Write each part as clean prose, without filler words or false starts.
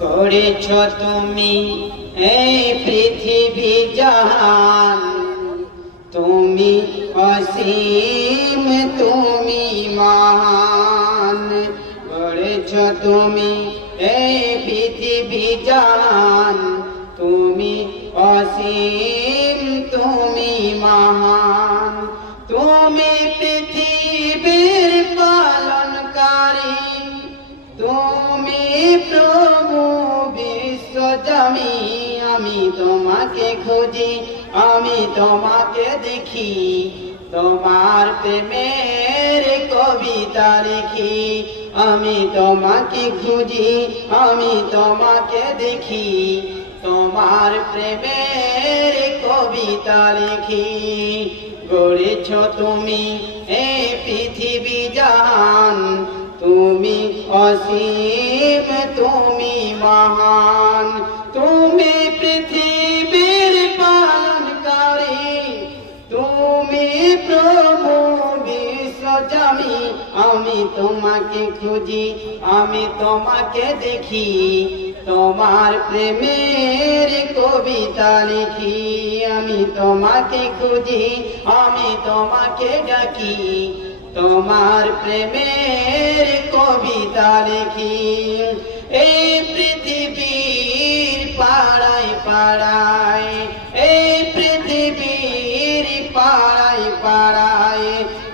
করেছ তুমি এই পৃথিবী জাহান, তুমি অসীম তুমি মহান। করেছ তুমি এই পৃথিবী জাহান, তুমি অসীম তুমি মহান। তুমি পৃথিবীর পালনকারী, তুমি প্রভু বিশ্বজামি। আমি তোমাকে খুঁজি, আমি তোমাকে দেখি, তোমার প্রেমের কবিতা লিখি। আমি তোমাকে খুঁজি, আমি তোমাকে দেখি, তোমার প্রেমের কবিতা লিখি। গড়েছ তুমি এই পৃথিবী জাহান, তুমি অসীম তুমি মহান। তুমি পৃথিবীর পালনকারী, তুমি প্রভু বিশ্বজামি। আমি তোমাকে খুঁজি, আমি তোমাকে দেখি, তোমার প্রেমের কবিতা লিখি। আমি তোমাকে খুঁজি, আমি তোমাকে ডাকি, তোমার প্রেমের কবিতা লিখি। এই পৃথিবীর পাড়ায় পাড়ায়, এই পৃথিবীর পাড়ায় পাড়ায়,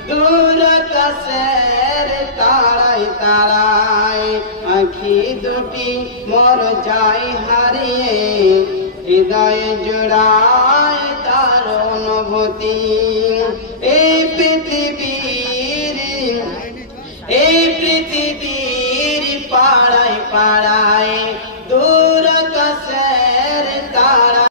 দূর আকাশের তারায় তারায়, আঁখি দুটি মর যায় হারিয়ে, হৃদয় জোড়ায় তার অনুভূতি। এই পৃথিবীর পাড়ায় পাড়ায়,